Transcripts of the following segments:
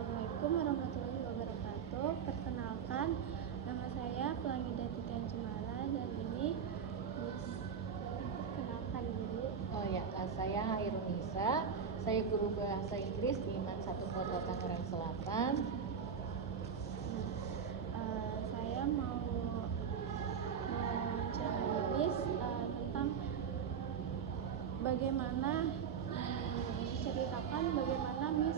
Assalamualaikum warahmatullahi wabarakatuh. Perkenalkan, nama saya Pelangi Titian Cemara dan ini perkenalkan diri. Oh ya, saya Hairunisa. Saya guru bahasa Inggris di IMAN 1 Kota Tangerang Selatan. Saya mau menceritakan tentang bagaimana Miss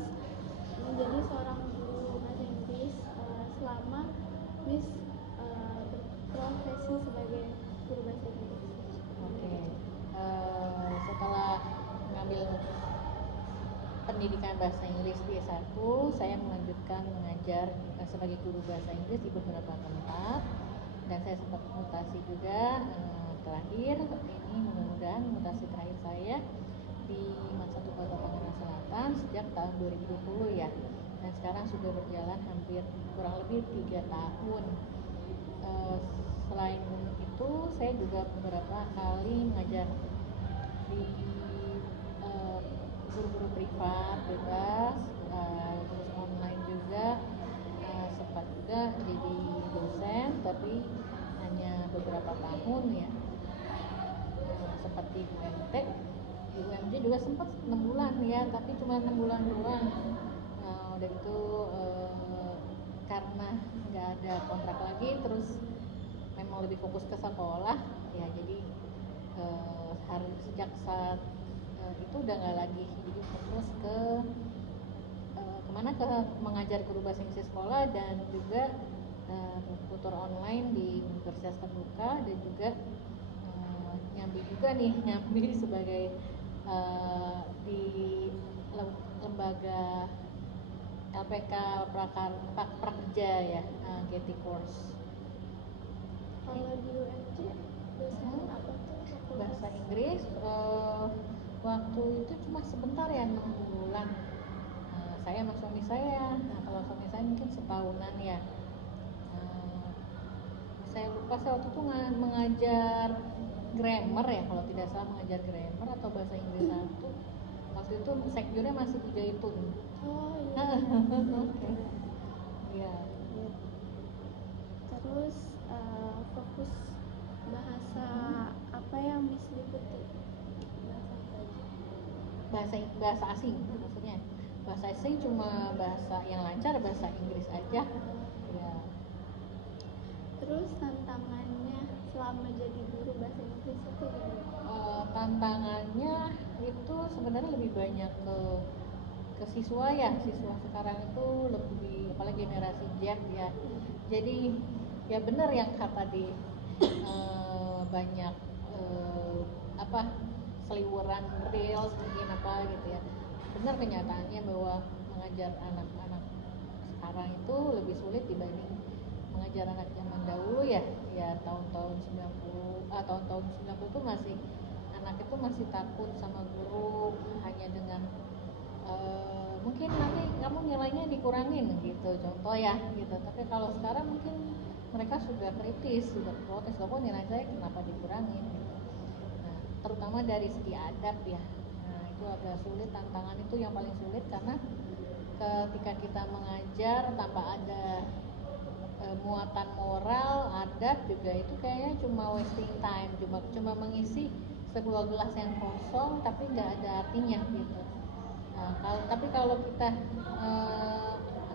menjadi seorang guru bahasa Inggris selama Miss berprofesi sebagai guru bahasa Inggris. Oke. Setelah mengambil pendidikan bahasa Inggris di S1, saya melanjutkan mengajar sebagai guru bahasa Inggris di beberapa tempat, dan saya sempat mutasi juga. Terakhir ini mudah-mudahan mutasi terakhir saya di IMAN 1 Kota Tangerang Selatan sejak tahun 2020 ya, dan sekarang sudah berjalan hampir kurang lebih 3 tahun. Selain itu saya juga beberapa kali mengajar di guru-guru privat bebas, terus online juga, sempat juga jadi dosen tapi hanya beberapa tahun ya. Seperti UMT, di UMJ juga sempat 6 bulan ya, tapi cuma 6 bulan doang. Udah itu karena nggak ada kontrak lagi, terus memang lebih fokus ke sekolah ya, jadi sejak saat itu udah nggak lagi, jadi fokus ke mengajar guru bahasa Inggris sekolah dan juga tutor online di Universitas Terbuka, dan juga nyambi sebagai di lembaga LPK Prakerja ya, GT Course. Kalau di UMJ dosen apa tuh? Bahasa Inggris waktu itu cuma sebentar ya, 6 bulan. Saya sama suami saya, kalau suami saya mungkin setahunan ya. Saya lupa, saya waktu itu mengajar grammar ya, kalau tidak salah mengajar grammar atau bahasa Inggris 1. Waktu itu sekjurnya masih Pujaitun. Oh iya. Oke. Iya. Terus fokus bahasa apa yang Miss liputi? Bahasa asing maksudnya. Bahasa asing cuma bahasa yang lancar bahasa Inggris aja. Ya. Terus tantangannya selama jadi guru bahasa Inggris itu tantangannya itu sebenarnya lebih banyak ke siswa ya. Siswa sekarang itu lebih, apalagi generasi Z ya. Jadi ya benar yang kata di banyak seliweran reels mungkin apa gitu ya. Benar kenyataannya bahwa mengajar anak-anak sekarang itu lebih sulit dibanding mengajar anak zaman dahulu ya. Ya tahun-tahun 90 itu masih anak itu masih takut sama guru, hanya dengan mungkin nanti kamu nilainya dikurangin gitu, contoh ya gitu. Tapi kalau sekarang mungkin mereka sudah kritis, sudah protes, kok nilai saya kenapa dikurangin gitu. Nah, terutama dari segi adab ya. Nah, itu agak sulit, tantangan itu yang paling sulit, karena ketika kita mengajar tanpa ada muatan moral, adab juga, itu kayaknya cuma wasting time, cuma mengisi sebuah gelas yang kosong tapi nggak ada artinya gitu. Tapi kalau kita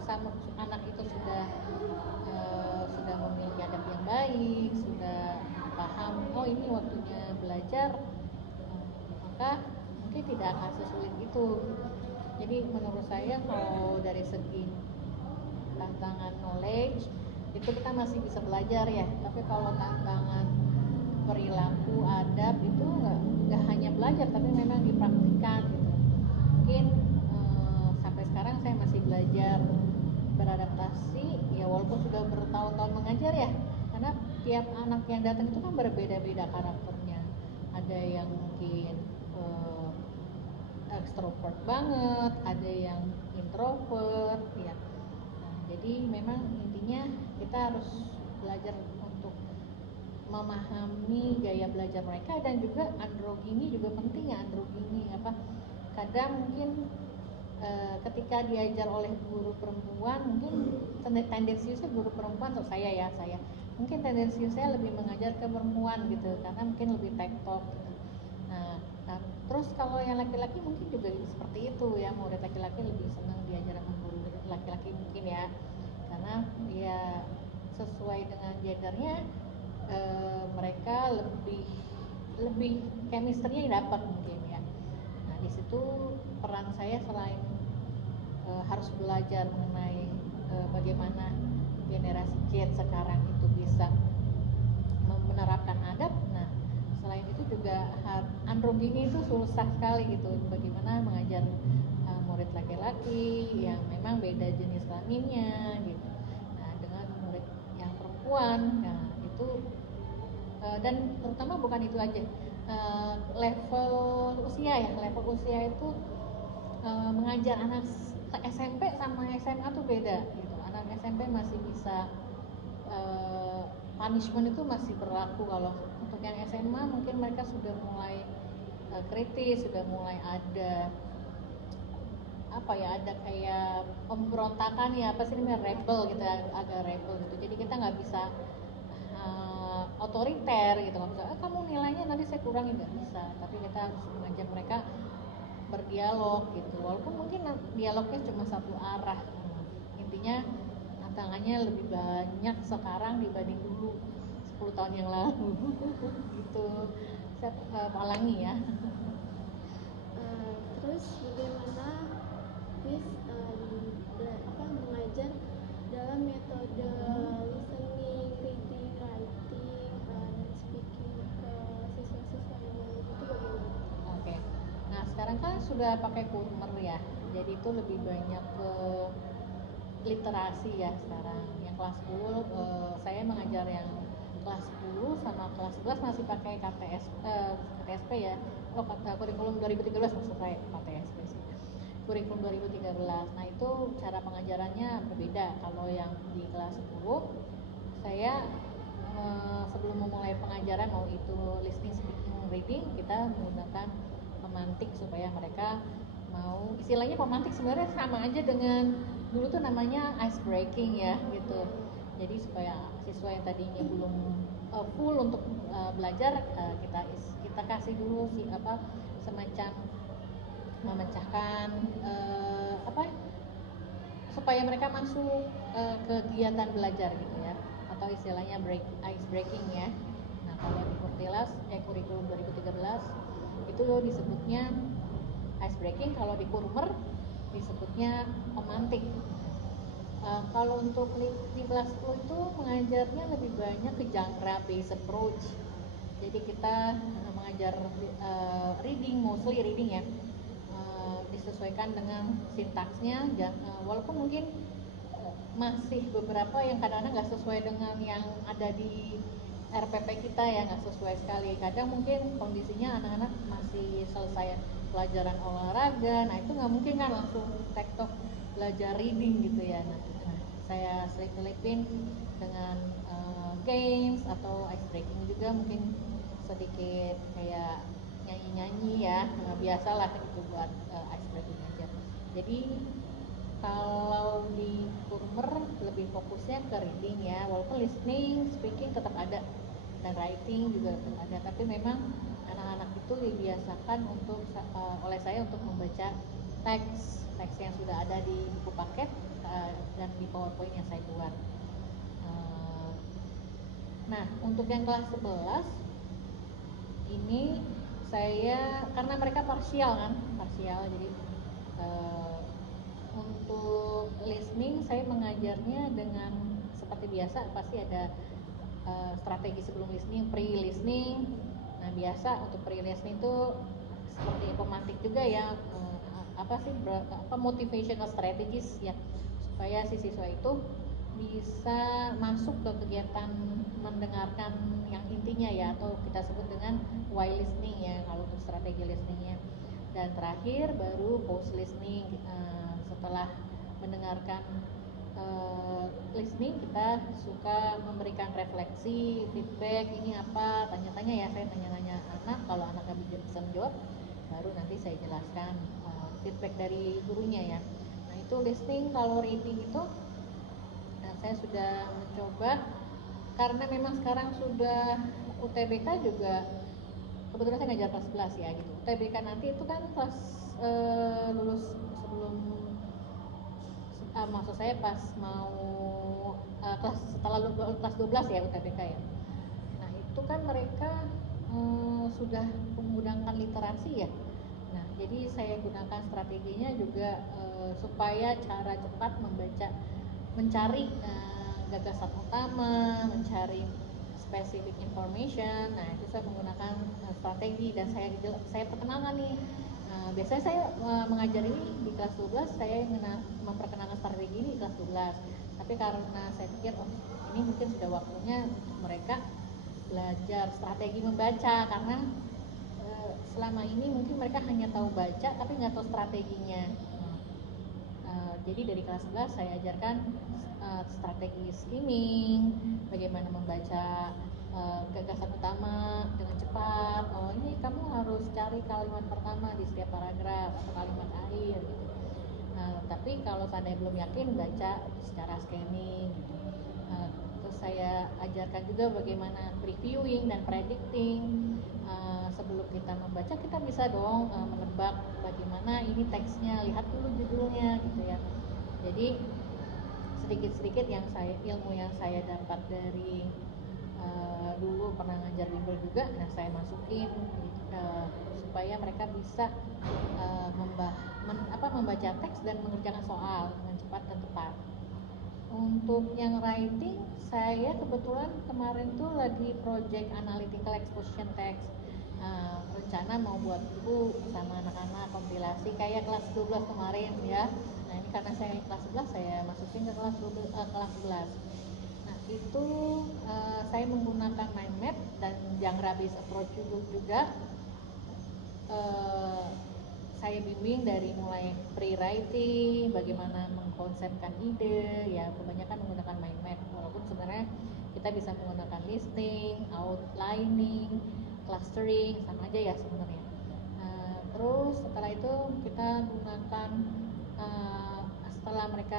sama anak itu sudah memiliki adab yang baik, sudah paham, oh ini waktunya belajar, maka mungkin tidak akan sesulit itu. Jadi menurut saya kalau dari segi tantangan knowledge itu kita masih bisa belajar ya, tapi kalau tantangan perilaku adab itu nggak hanya belajar tapi memang dipraktikkan gitu. Mungkin sampai sekarang saya masih belajar beradaptasi ya, walaupun sudah bertahun-tahun mengajar ya, karena tiap anak yang datang itu kan berbeda-beda karakternya. Ada yang mungkin extrovert banget, ada yang introvert ya. Jadi memang intinya kita harus belajar untuk memahami gaya belajar mereka, dan juga androgini juga penting ya. Androgini apa, kadang mungkin ketika diajar oleh guru perempuan mungkin tendensiusnya guru perempuan untuk saya mungkin tendensiusnya lebih mengajar ke perempuan gitu karena mungkin lebih tektok gitu. Nah, terus kalau yang laki-laki mungkin juga seperti itu ya, murid laki-laki lebih senang diajar sama guru laki-laki mungkin ya, karena ya sesuai dengan gendernya mereka lebih chemistry-nya dapat mungkin ya. Nah di situ peran saya selain harus belajar mengenai bagaimana generasi Z sekarang itu bisa menerapkan adab. Nah selain itu juga androgini itu susah sekali gitu, bagaimana mengajar murid laki-laki yang memang beda jenis kelaminnya gitu. Nah dengan murid yang perempuan, nah itu dan terutama bukan itu aja, level usia itu mengajar anak SMP sama SMA tuh beda gitu. Anak SMP masih bisa punishment itu masih berlaku, kalau untuk yang SMA mungkin mereka sudah mulai kritis, sudah mulai ada ada kayak pemberontakan ya, apa sih namanya, rebel gitu, agak rebel gitu. Jadi kita nggak bisa otoriter gitu, nggak bisa kamu nilainya nanti saya kurangin, nggak bisa, tapi kita harus mengajak mereka berdialog gitu, walaupun mungkin dialognya cuma satu arah. Intinya tantangannya lebih banyak sekarang dibanding dulu 10 tahun yang lalu gitu. Saya Palangi ya. Terus bagaimana Miss mengajar dalam metode listening, reading, writing, dan speaking ke siswa-siswanya itu bagaimana? Oke. Nah sekarang kan sudah pakai Kurmer ya, jadi itu lebih banyak ke literasi ya sekarang. Yang kelas 10 saya mengajar yang kelas 10 sama kelas 11 masih pakai KTSP ya. Kurikulum 2013 maksud saya, KTSP sih. Kurikulum 2013. Nah, itu cara pengajarannya berbeda. Kalau yang di kelas 10 saya sebelum memulai pengajaran, mau itu listening, speaking, reading, kita menggunakan pemantik supaya mereka mau, istilahnya pemantik sebenarnya sama aja dengan dulu tuh namanya ice breaking ya gitu. Jadi supaya siswa yang tadinya belum full untuk belajar, kita kasih dulu semacam memecahkan supaya mereka masuk kegiatan belajar gitu ya, atau istilahnya ice breaking ya. Nah kalau di kurikulum 2013 itu disebutnya ice breaking, kalau di Kurmer disebutnya pemantik. Kalau untuk di kelas 10 itu mengajarnya lebih banyak ke genre based approach. Jadi kita mengajar reading, mostly reading ya, disesuaikan dengan sintaksnya, walaupun mungkin masih beberapa yang kadang-kadang nggak sesuai dengan yang ada di RPP kita ya, nggak sesuai sekali. Kadang mungkin kondisinya anak-anak masih selesai pelajaran olahraga, nah itu nggak mungkin kan langsung tektok belajar reading gitu ya. Nah saya selipin dengan games atau ice breaking juga, mungkin sedikit kayak nyanyi-nyanyi ya, biasalah itu buat ice breaking aja. Jadi kalau di Kurmer lebih fokusnya ke reading ya, walaupun listening, speaking tetap ada, dan writing juga tetap ada, tapi memang anak-anak itu dibiasakan oleh saya untuk membaca teks yang sudah ada di buku paket dan di PowerPoint yang saya buat. Nah untuk yang kelas 11 ini saya, karena mereka parsial, jadi untuk listening saya mengajarnya dengan seperti biasa, pasti ada strategi sebelum listening, pre-listening. Nah biasa untuk pre-listening itu seperti pemantik juga ya, motivational strategies ya, supaya si siswa itu bisa masuk ke kegiatan mendengarkan yang intinya ya, atau kita sebut dengan why listening ya kalau untuk strategi listeningnya. Dan terakhir baru post listening, setelah mendengarkan listening kita suka memberikan refleksi, feedback, ini apa, tanya-tanya ya, saya tanya-tanya anak, kalau anak nggak bisa menjawab baru nanti saya jelaskan feedback dari gurunya ya. listening, kalau reading itu saya sudah mencoba, karena memang sekarang sudah UTBK juga, kebetulan saya ngajar kelas 11 ya gitu. UTBK nanti itu kan kelas lulus sebelum maksud saya pas mau kelas setelah kelas 12 ya UTBK ya. Nah itu kan mereka sudah menggunakan literasi ya. Nah jadi saya gunakan strateginya juga supaya cara cepat membaca, mencari gagasan utama, mencari specific information. Nah itu saya menggunakan strategi, dan saya perkenalkan nih. Biasanya saya mengajar ini di kelas 12, saya memperkenalkan strategi ini di kelas 12. Tapi karena saya pikir ini mungkin sudah waktunya untuk mereka belajar strategi membaca, karena selama ini mungkin mereka hanya tahu baca tapi nggak tahu strateginya. Jadi dari kelas 11 saya ajarkan strategi skimming, bagaimana membaca gagasan utama dengan cepat. Oh ini kamu harus cari kalimat pertama di setiap paragraf atau kalimat akhir gitu. Tapi kalau seandainya belum yakin, baca secara scanning gitu. Terus saya ajarkan juga bagaimana previewing dan predicting. Sebelum kita membaca, kita bisa dong menebak bagaimana ini teksnya, lihat dulu judulnya gitu ya. Jadi sedikit-sedikit ilmu yang saya dapat dari dulu pernah ngajar bimbel juga, nah saya masukin supaya mereka bisa membaca teks dan mengerjakan soal dengan cepat dan tepat. Untuk yang writing, saya kebetulan kemarin tuh lagi project analytical exposition text. Rencana mau buat buku sama anak-anak kompilasi kayak kelas 12 kemarin ya. Nah ini karena saya kelas 11, saya masukin ke kelas 11. Nah itu saya menggunakan mind map dan genre based approach juga. Saya bimbing dari mulai pre-writing, bagaimana mengkonsepkan ide, ya kebanyakan menggunakan mind map, walaupun sebenarnya kita bisa menggunakan listening, outlining, clustering, sama aja ya sebenarnya. Terus setelah itu kita gunakan setelah mereka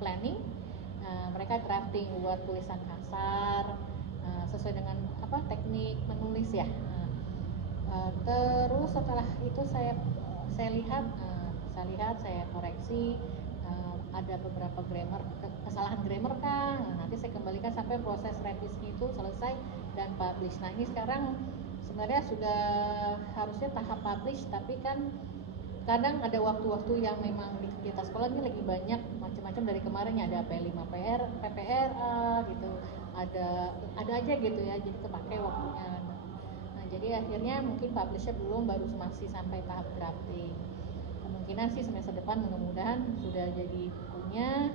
planning, mereka drafting, buat tulisan kasar sesuai dengan teknik menulis ya. Terus setelah itu saya lihat, saya koreksi, ada beberapa kesalahan grammar kan. Nanti saya kembalikan sampai proses revisi itu selesai dan publish. Nah ini sekarang sebenarnya sudah harusnya tahap publish, tapi kan kadang ada waktu-waktu yang memang di kegiatan sekolah ini lagi banyak macam-macam. Dari kemarin ada P5 PPRA gitu, ada aja gitu ya, jadi kepake waktunya. Nah jadi akhirnya mungkin publishnya belum, baru masih sampai tahap drafting. Kemungkinan sih semester depan mudah-mudahan sudah jadi bukunya,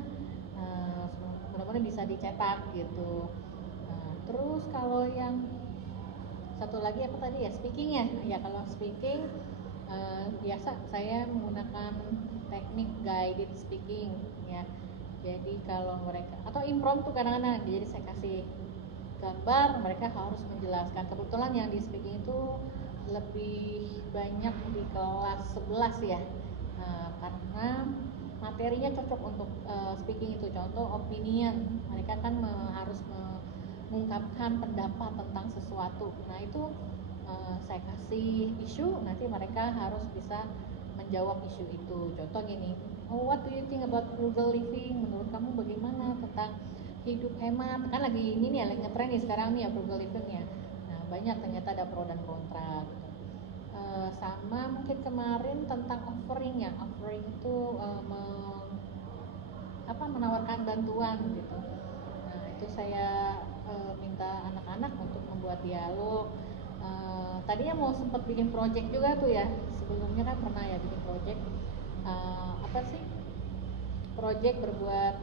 mudah-mudahan bisa dicetak gitu. Terus kalau yang satu lagi apa tadi ya, speaking ya, kalau speaking biasa saya menggunakan teknik guided speaking ya. Jadi kalau mereka atau impromptu kadang-kadang, jadi saya kasih gambar, mereka harus menjelaskan. Kebetulan yang di speaking itu lebih banyak di kelas 11 ya, karena materinya cocok untuk speaking itu. Contoh opinion, mereka kan harus mengungkapkan pendapat tentang sesuatu. Nah itu saya kasih isu, nanti mereka harus bisa menjawab isu itu. Contoh gini, what do you think about frugal living? Menurut kamu bagaimana tentang hidup hemat? Kan lagi ini nih, lagi ngetren nih sekarang nih ya frugal living ya. Nah banyak ternyata ada pro dan kontra gitu. Sama mungkin kemarin tentang offering ya, offering itu menawarkan bantuan gitu. Nah itu saya minta anak-anak untuk membuat dialog. Tadinya mau sempat bikin project juga tuh ya, sebelumnya kan pernah ya bikin project, project berbuat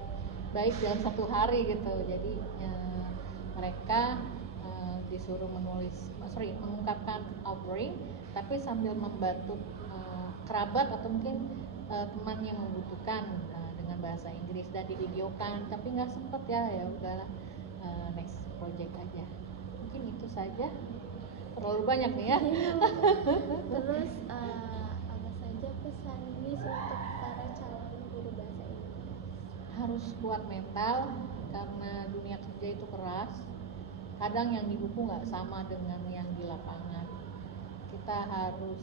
baik dalam satu hari gitu. Jadi mereka disuruh mengungkapkan offering, tapi sambil membantu kerabat atau mungkin teman yang membutuhkan dengan bahasa Inggris, dan divideokan. Tapi nggak sempet ya udahlah, next project aja. Mungkin itu saja, terlalu banyak nih ya. Terus apa saja pesan Miss untuk para calon guru bahasa Inggris? harus kuat mental karena dunia kerja itu keras. Kadang yang di buku nggak sama dengan yang di lapangan. Kita harus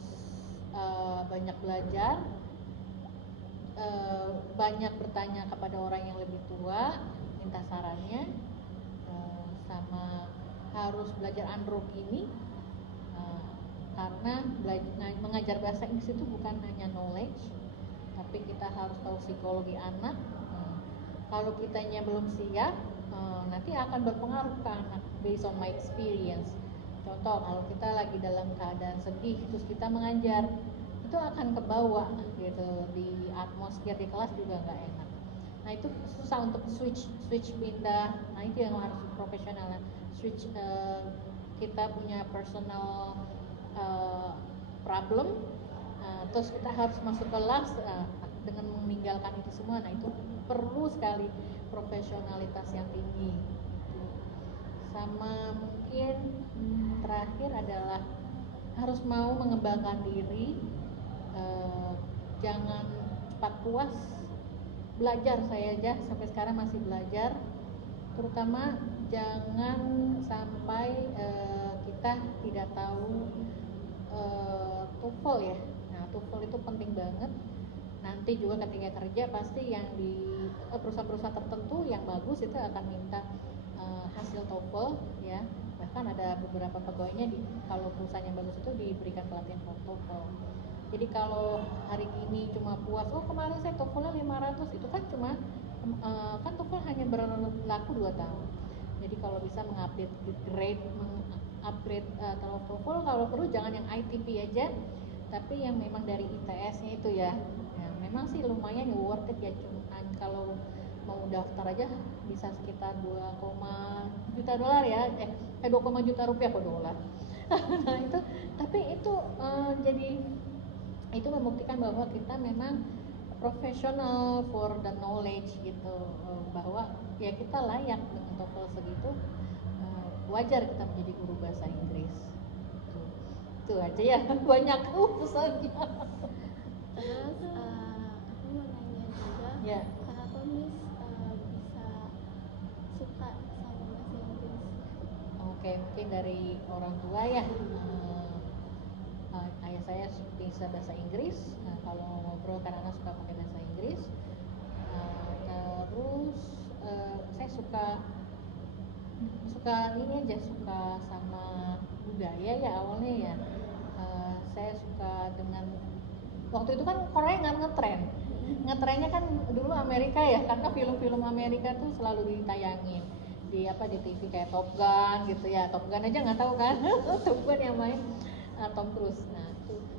banyak belajar, banyak bertanya kepada orang yang lebih tua, minta sarannya, sama harus belajar androgini, karena mengajar bahasa Inggris itu bukan hanya knowledge, tapi kita harus tahu psikologi anak. Kalau kitanya belum siap, nanti akan berpengaruh ke anak based on my experience. Contoh, kalau kita lagi dalam keadaan sedih terus kita mengajar, itu akan kebawa gitu, di atmosfer di kelas juga nggak enak. Nah itu susah untuk switch pindah. Nah itu yang harus profesional. Switch, kita punya personal problem, terus kita harus masuk kelas dengan meninggalkan itu semua. Nah itu perlu sekali profesionalitas yang tinggi. Sama mungkin terakhir adalah harus mau mengembangkan diri, jangan cepat puas. Belajar, saya aja sampai sekarang masih belajar, terutama jangan sampai kita tidak tahu TOEFL ya. Nah TOEFL itu penting banget. Nanti juga ketika kerja pasti yang di perusahaan-perusahaan tertentu yang bagus itu akan minta hasil TOEFL ya. Bahkan ada beberapa pegawainya kalau perusahaan yang bagus itu diberikan pelatihan TOEFL. Jadi kalau hari ini cuma puas, oh kemarin saya TOEFL-nya 500, itu kan cuma kan TOEFL hanya berlaku 2 tahun. Jadi kalau bisa mengupdate grade, mengupgrade TOEFL, kalau perlu jangan yang ITP aja, tapi yang memang dari ITS-nya itu ya. Ya memang sih lumayan ya, worth it ya, cuman kalau mau daftar aja bisa sekitar 2, juta dolar ya, 2, juta rupiah kok dolar. Nah itu, tapi itu jadi itu membuktikan bahwa kita memang profesional for the knowledge gitu, bahwa ya kita layak dengan TOEFL segitu, wajar kita menjadi guru bahasa Inggris. Itu aja ya, banyak pesannya. Terus aku mau nanya juga, Ya. kenapa Miss bisa suka sama bahasa Inggris? Oke, mungkin dari orang tua ya. Ayah saya bisa bahasa Inggris. Kalau ngobrol kan anak suka pakai bahasa Inggris. Terus saya suka ini aja, suka sama budaya ya awalnya ya. Saya suka dengan, waktu itu kan Korea nggak ngetrennya kan dulu Amerika ya, karena film-film Amerika tuh selalu ditayangin di TV kayak Top Gun gitu ya. Top Gun aja nggak tahu kan Top Gun yang main Tom Cruise.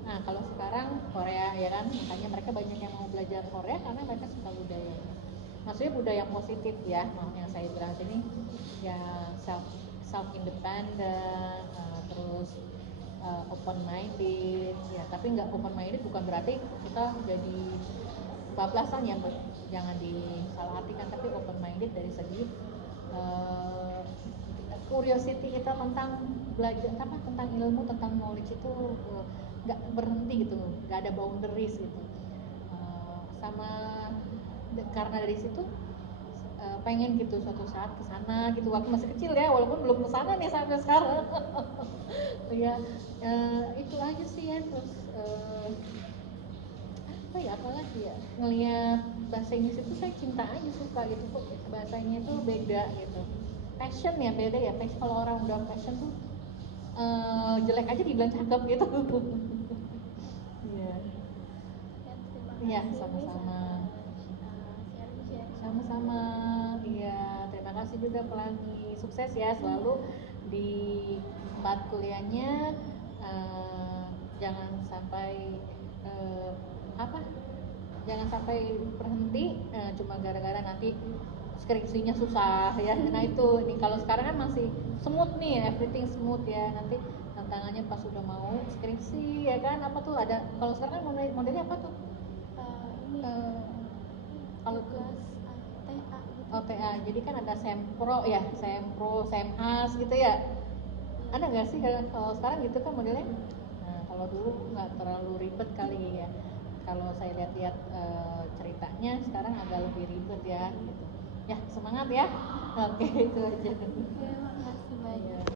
Nah kalau sekarang Korea ya kan, makanya mereka banyak yang mau belajar Korea karena mereka suka budayanya. Maksudnya budaya positif ya, yang saya bilang sini ya, self independent, terus open minded ya. Tapi nggak open minded bukan berarti kita jadi bablasan ya, jangan disalahartikan. Tapi open minded dari segi curiosity kita tentang belajar tentang ilmu, tentang knowledge itu nggak berhenti gitu, nggak ada boundaries gitu. Sama karena dari situ pengen gitu suatu saat kesana gitu, waktu masih kecil ya, walaupun belum kesana nih sampai sekarang. Ya itu aja sih ya. Terus apalagi ya, ngelihat bahasa Inggris itu saya cinta aja, suka gitu kok, bahasanya itu beda gitu. Passion ya beda ya, passion, kalau orang udah passion tuh jelek aja dibilang cakep gitu. Iya. Iya, sama-sama. Sama-sama. Iya, terima kasih juga Pelangi. Sukses ya selalu di tempat kuliahnya. Jangan sampai jangan sampai berhenti cuma gara-gara nanti skripsinya susah ya. Nah itu, ini kalau sekarang kan masih smooth nih, everything smooth ya. Nanti tantangannya pas sudah mau skripsi ya kan, apa tuh ada, kalau sekarang kan modelnya apa tuh? Kalau kelas OTA, jadi kan ada sempro ya, semhas gitu ya. Ada nggak sih kalau sekarang gitu kan modelnya? Nah kalau dulu nggak terlalu ribet kali ya. kalau saya lihat-lihat ceritanya sekarang agak lebih ribet ya gitu. Ya semangat ya. Oke itu aja. Ya,